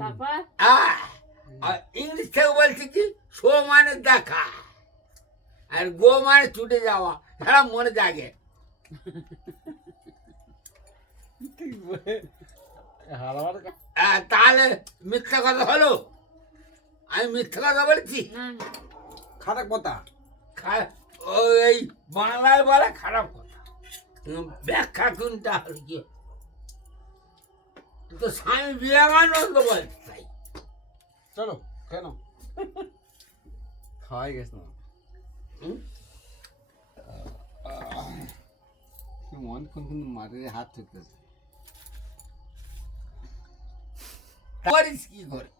তারপর আর ইংলিশ থেকে বলছি কি শো মানে দেখা আর গো মানে ছুটে যাওয়া সারা মনে জাগে তাহলে মিথ্যা কথা হলো আমি মিথ্যা কথা বলছি না না খারাপ কথা। এই বাংলায় বলে খারাপ কথা ব্যাখ্যা কোনটা হল কি তো স্বামী বিবেকানন্দ বলছে তাই চলো কেন খাওয়াই গেছ না মন কোন কোন মারে হাত ঠুকতেছে করিস কি করে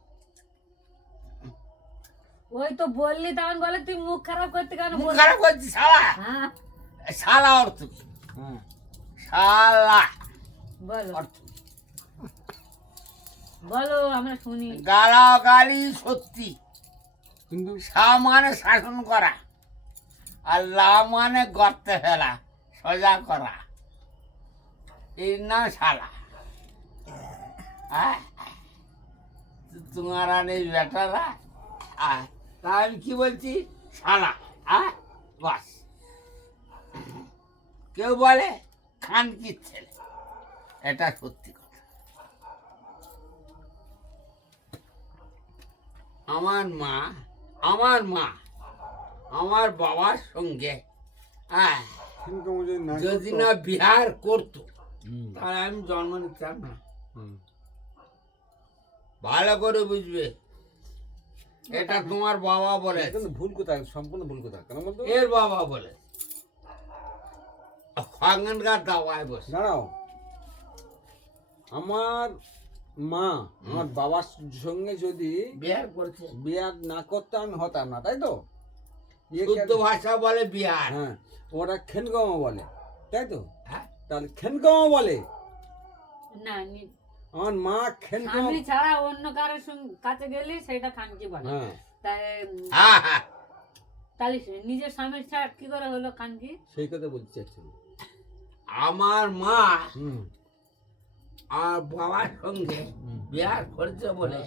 ওই তো বললি তখন বলে তুই মুখ খারাপ করতে কেন মুখ খারাপ করছিস শালা হ্যাঁ শালা অর্থ কি? হ্যাঁ শালা বলো অর্থ বলো আমরা শুনি গালাগালি সত্যি কিন্তু সা মানে শাসন করা আর লা মানে গর্তে ফেলা সোজা করা এর নাম শালা তোমার আর এই বেটারা তা আমি কি বলছি শালা বাস কেউ বলে খানকির ছেলে এটা সত্যি কথা আমার মা আমার বাবার সঙ্গে কিন্তু যদি না যদি না বিহার করতো তাহলে আমি জন্ম নিতাম না ভালো করে বুঝবে এটা তোমার বাবা বলে কিন্তু ভুল কথা, সম্পূর্ণ ভুল কথা। কেন বলতো? এর বাবা বলে খাঙ্গানকার দাওয়ায় বসে দাঁড়াও, আমার মা আমার বাবার সঙ্গে যদি বিহার করছে বিয়ে না করতে আমি হতাম না, তাই তো? শুদ্ধ ভাষা বলে বিহার হ্যাঁ, ওরা খেনগাঁও বলে, তাই তো? হ্যাঁ তাহলে খেনগাঁও বলে না আমার মা খেনগাঁও। স্বামী ছাড়া অন্য কারোর কাছে গেলে সেটা খানকি বলে হ্যাঁ তাই হ্যাঁ তাহলে নিজের স্বামীর ছাড়া কি করে হলো খানকি? সেই কথা বলতে চাচ্ছিল। আমার মা হুম আমার বাবার সঙ্গে বিহার করেছে বলে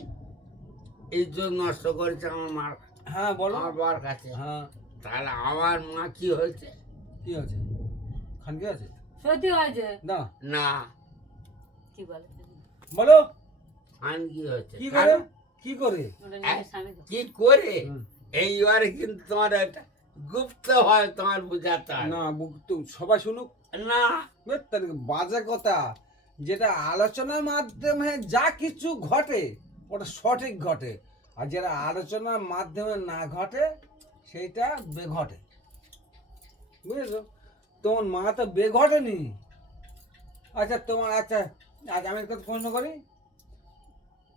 ইজ্জত নষ্ট করেছে আমার মার হ্যাঁ বলো। আমার বাবার কাছে হ্যাঁ তাহলে আমার মা কি হয়েছে কি আছে? খানকি আছে সত্যি হয়েছে না? না কি বলে বলো খান কি হয়েছে কি করে? কি করে? ওটা নিজের স্বামী তো। কি করে হুম। এইবারে কিন্তু তোমার একটা গুপ্ত হয় তোমার বুঝাতে হয় না তো সবাই শুনুক না তার বাজে কথা। যেটা আলোচনার মাধ্যমে যা কিছু ঘটে ওটা সঠিক ঘটে, আর যেটা আলোচনার মাধ্যমে না ঘটে সেইটা বেঘটে, বুঝেছো? তোমার মা তো বেঘটেনি। আচ্ছা তোমার আচ্ছা আজ আমি একটা প্রশ্ন করি,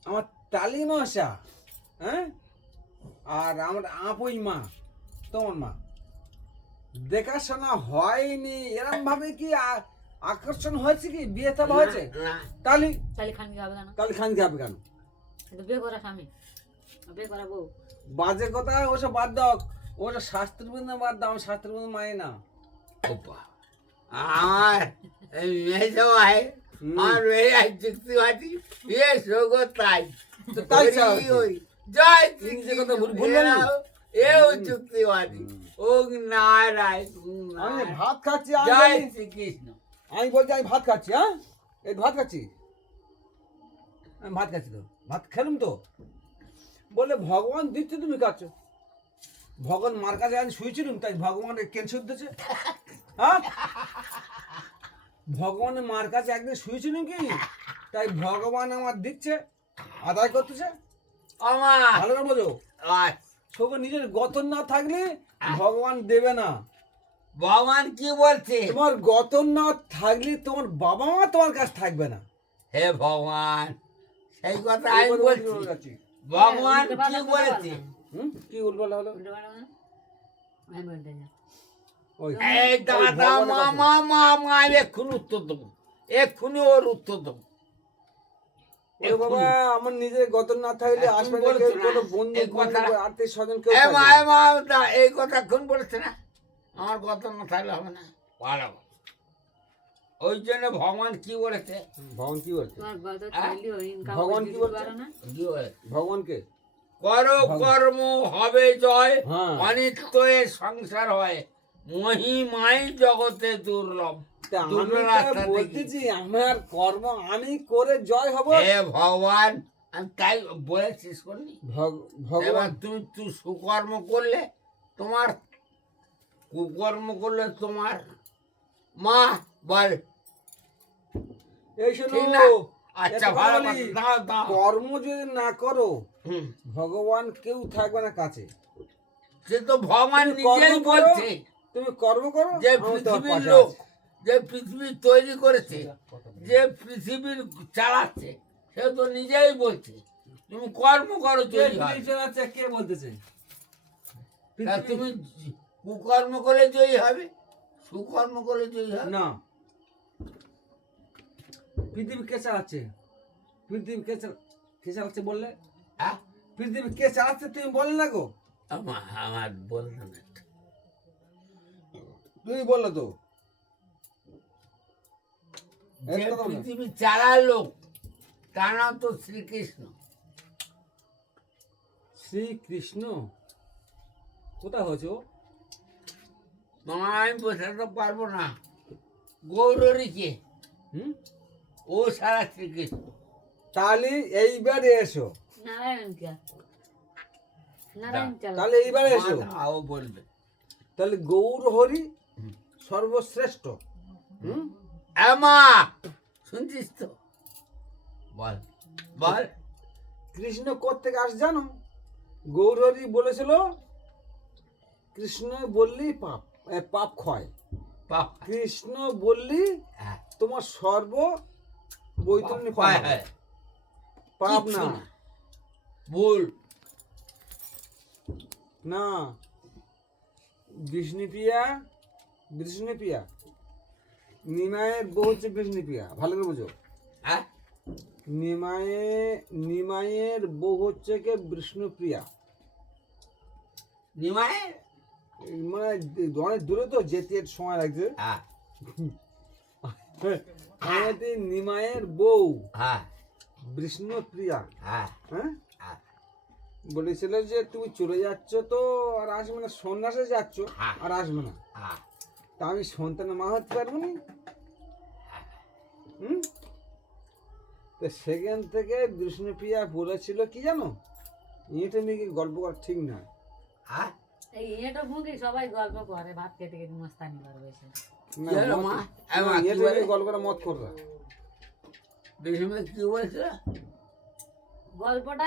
আমার টালি মশা, হ্যাঁ, আর আমার আপুই মা, তোমার মা দেখাশোনা হয়নি এরম ভাবে কি আকর্ষণ হয়েছে কি বিয়ে থাকা হয়েছে? না তাহলে তাহলে খানকি হবে কেন? তাহলে খানকি হবে কেন? কিন্তু বিয়ে করা স্বামী বিয়ে করা বউ বাজে কথা ওসব বাদ দাও, ওসব শাস্ত্রবৃন্দ বাদ দাও, আমি শাস্ত্রবৃন্দ মানি না। ওপা আমার এই মেয়ে সবাই আমার মেয়ে আজ যুক্তিবাদী বিয়ে সগো তাই তো তাই চাও। ওই জয় ইংরেজি কথা ভুলবো না। এও যুক্তিবাদী ওং নারায়ণ আমি ভাত খাচ্ছি, জয় শ্রীকৃষ্ণ আমি বলছি আমি ভাত খাচ্ছি। হ্যাঁ এই ভাত খাচ্ছি, আমি ভাত খাচ্ছি, তো ভাত খেলুম তো। বলে ভগবান দিচ্ছে তুমি খাচ্ছ, ভগবান মার কাছে আমি শুয়েছিলাম তাই ভগবানের ক্যান্সার দিচ্ছে। হ্যাঁ ভগবানের মার কাছে একদিন শুয়েছিলাম কি তাই ভগবান আমার দিচ্ছে, আদায় করতেছে। আমার ভালো করে বোঝো, সব নিজের গতন না থাকলে ভগবান দেবে না। ভগবান কি বলছে তোমার গতন না থাকলে তোমার বাবা মা তোমার কাছে থাকবে না। হে ভগবান সেই কথা এই আমি কথা বলছি বলে যাচ্ছি। ভগবান উল্টো কি পাল্টা বলেছে কি উল্টোপাল্টা হলো? উল্টো পাল্টা বলে? আমি বলতে না। ওই এই দাদা ভগবানের কথা। মামা আমি এক্ষুনি উত্তর দেবো এক্ষুনি ওর উত্তর দেবো ওরে বাবা, আমার নিজের গতন না থাকলে তুমি আসবে বলেছো না, কোনো বন্ধু এই কথাটা। আত্মীয় স্বজন কেউ এ মা থাকবে এ মা এই কথা কোন বলেছে না আমার কথা না থাকলে হবে না ভালো ওই জন্য ভগবান কি বলেছে? ভগবান কি বলছে? তোমার বড় হ্যাঁ? ছেলে ইনকাম ভগবান করতে কি দিতে বলছে? পারো না? কি বলেছে? ভগবানকে করো কর্ম হবে জয়, হ্যাঁ। অনিত্যয়ে সংসার হয়, মহিমাই জগতে দুর্লভ। তা আমি দুটো তো রাস্তা দেখি। বলতেছি আমার কর্ম আমি করে জয় হব। হে ভগবান, আমি তাই বলে শেষ করিনি। এবার ভগবান তুমি সুকর্ম করলে তোমার, কুকর্ম করলে তোমার মা বল। এই ঠিক শোনো, না? আচ্ছা একটা ভালো কথা বলি, কথা, দাও দাও। কর্ম যদি না করো হুম, ভগবান কেউ থাকবে না কাছে। সে তো ভগবান তুমি কর্ম নিজেই করো, বলছে তুমি কর্ম করো, যে আমি তোমার পৃথিবীর পাশে লোক, আছি। যে পৃথিবী তৈরি করেছে, যে পৃথিবীর চালাচ্ছে, সে তো নিজেই বলছে তুমি কর্ম করো তৈরি হয়। কে বলতেছে? তা তুমি কুকর্ম করলে জয়ী হবে, সুকর্ম করলে জয়ী হবে না, পৃথিবী কে চালাচ্ছে? পৃথিবী কে চালাচ্ছে বললে? হ্যাঁ? পৃথিবী কে চালাচ্ছে তুমি বললে না গো? আমার বললাম না। তুমি বললে তো। যে একটা কথা বলো। পৃথিবী চালার লোক তার নাম তো শ্রীকৃষ্ণ। শ্রীকৃষ্ণ কোথায় হয়েছে ও? তোমার আমি বোঝাতে পারবো না। গৌরীকে হুম? ও সারা শ্রীকৃষ্ণ। তাহলে এইবারে এসো, নারায়ণ কে? নারায়ণ চালা। তাহলে এইবারে এসো। ও বলবে তাহলে গৌর হরি সর্বশ্রেষ্ঠ। হুম? আমা শুনছিস তো? বল বল। কৃষ্ণ কোত্থেকে আস জানো? গৌর হরি বলেছিল কৃষ্ণ বললি পাপ পাপ ক্ষয়, বাহ, কৃষ্ণ বললি হ্যাঁ, তোমার সর্ব বৈতরণী পাপ পাপ, হয়। পাপ কিচ্ছু না। না। ভুল। না, বিষ্ণুপ্রিয়া, বিষ্ণুপ্রিয়া নিমায়ের বউ হচ্ছে বিষ্ণুপ্রিয়া, ভালো করে বুঝো। হ্যাঁ, নিমায়ের বউ হচ্ছে কে বিষ্ণুপ্রিয়া। নিমায়ের, মানে অনেক দূরে তো যেতে একটু সময় লাগছে। হ্যাঁ আমাদের নিমায়ের বউ হ্যাঁ বিষ্ণুপ্রিয়া, হ্যাঁ হ্যাঁ, হ্যাঁ, বলেছিল যে তুমি চলে যাচ্ছ তো আর আসবে না, সন্ন্যাসে যাচ্ছ হ্যাঁ। আর আসবে না, হ্যাঁ, তা আমি সন্তানের মা হতে পারবো না। হুম? তো সেখান থেকে বিষ্ণুপ্রিয়া বলেছিল কি জানো, এটা মেয়েকে গল্প করা ঠিক না। হ্যাঁ। এই এটা মুখে সবাই গল্প করে, ভাত খেতে খেতে মস্তানি করে বসে। না, কি হলো মা? মা, কি এটা বলে? মেয়ে গল্প করা মত কররা। বিষ্ণু কি বলছিল? গল্পটা